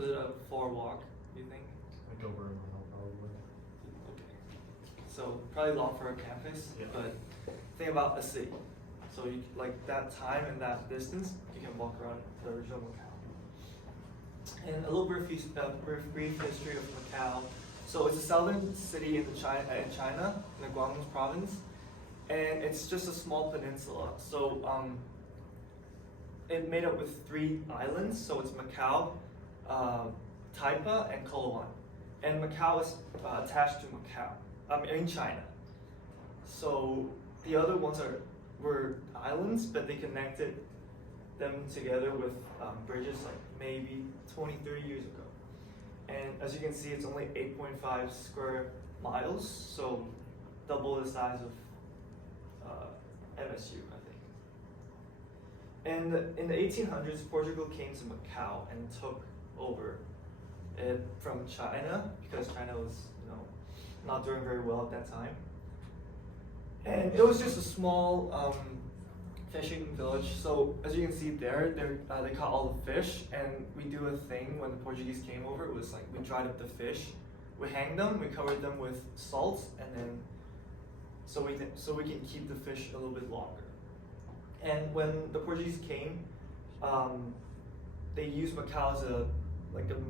Was it a far walk, do you think? Like over a mile probably. Okay. So probably long for a campus, Yeah. but think about a city. So you like that time and that distance, you can walk around the original Macau. And a little brief history of Macau. So it's a southern city in China, in the Guangdong province, and it's just a small peninsula. So it's made up with 3 islands. So it's Macau, Taipa, and Kolowan. And Macau is attached to in China. So the other ones were islands, but they connected them together with bridges like maybe 20, 30 years ago. And as you can see, it's only 8.5 square miles, so double the size of MSU, I think. And in the 1800s, Portugal came to Macau and took over it from China because China was, not doing very well at that time. And it was just a small fishing village. So as you can see there, they caught all the fish, and we do a thing when the Portuguese came over. It was like we dried up the fish, we hanged them, we covered them with salt, and then so we can keep the fish a little bit longer. And when the Portuguese came, they used Macau as a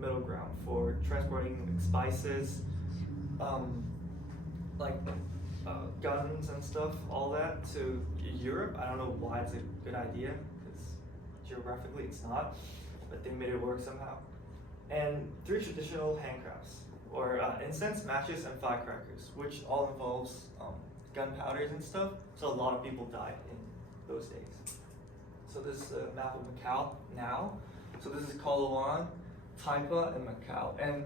middle ground for transporting spices, guns and stuff, all that to Europe. I don't know why it's a good idea, because geographically it's not, but they made it work somehow. And 3 traditional handcrafts, or incense, matches, and firecrackers, which all involves gunpowders and stuff. So a lot of people died in those days. So this is a map of Macau now. So this is Kolowan, Taipa, and Macau. And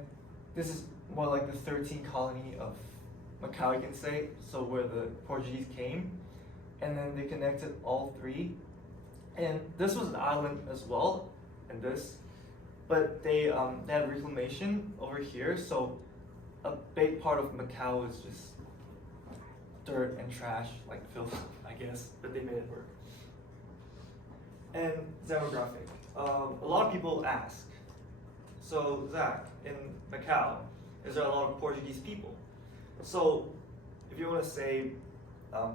this is more like the 13th colony of Macau, you can say, so where the Portuguese came, and then they connected all 3. And this was an island as well, and this, but they had reclamation over here, so a big part of Macau is just dirt and trash, like filth, I guess, but they made it work. And demographic. A lot of people ask, so Zach, in Macau, is there a lot of Portuguese people? So, if you want to say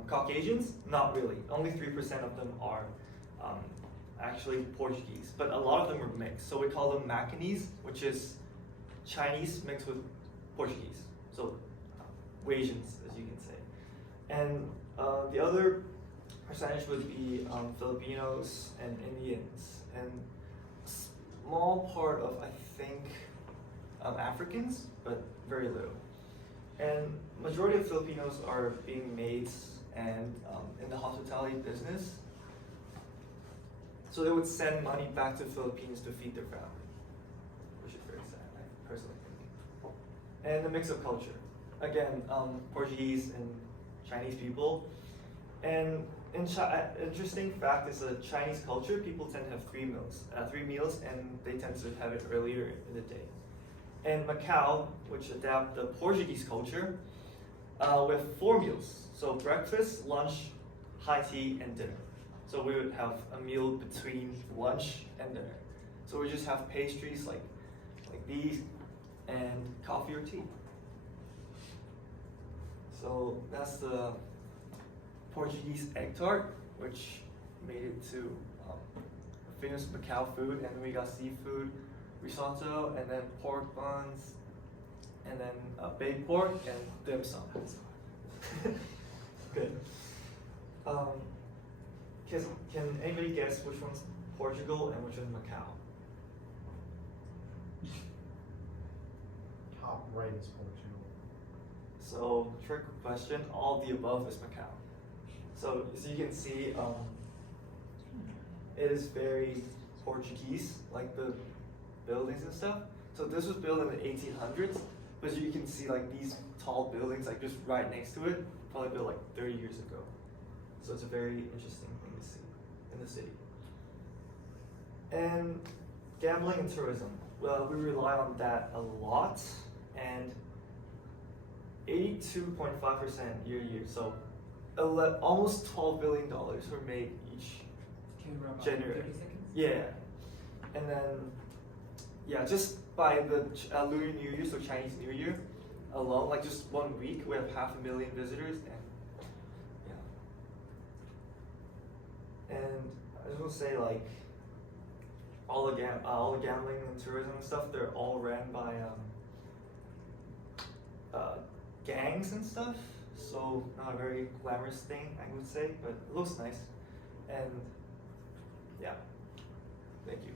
Caucasians, not really. Only 3% of them are actually Portuguese, but a lot of them are mixed. So we call them Macanese, which is Chinese mixed with Portuguese. So Asians, as you can say. And the other percentage would be Filipinos and Indians, and a small part of, I think, Africans, but very little. And majority of Filipinos are being maids and in the hospitality business. So they would send money back to Philippines to feed their family, which is very sad, I personally think. And the mix of culture. Again, Portuguese and Chinese people. And interesting fact is that Chinese culture, people tend to have 3 meals, and they tend to have it earlier in the day. And Macau, which adapt the Portuguese culture, with 4 meals. So breakfast, lunch, high tea, and dinner. So we would have a meal between lunch and dinner. So we just have pastries like these, and coffee or tea. So that's the Portuguese egg tart, which made it to famous Macau food. And then we got seafood, risotto, and then pork buns, and then baked pork and dim sum. Good. Can anybody guess which one's Portugal and which one's Macau? Top right is Portugal. So, trick question, all of the above is Macau. So, as you can see, it is very Portuguese, like the buildings and stuff. So this was built in the 1800s, but you can see like these tall buildings like just right next to it, probably built like 30 years ago. So it's a very interesting thing to see in the city. And gambling and tourism. Well, we rely on that a lot, and 82.5% year to year. So almost $12 billion were made each Can we run about January. 30 seconds? Yeah. And then, yeah, just by the Lunar New Year, so Chinese New Year alone, like just 1 week, we have 500,000 visitors, and yeah. And I just want to say, like, all the gambling and tourism and stuff, they're all ran by gangs and stuff. So not a very glamorous thing, I would say, but it looks nice. And yeah, thank you.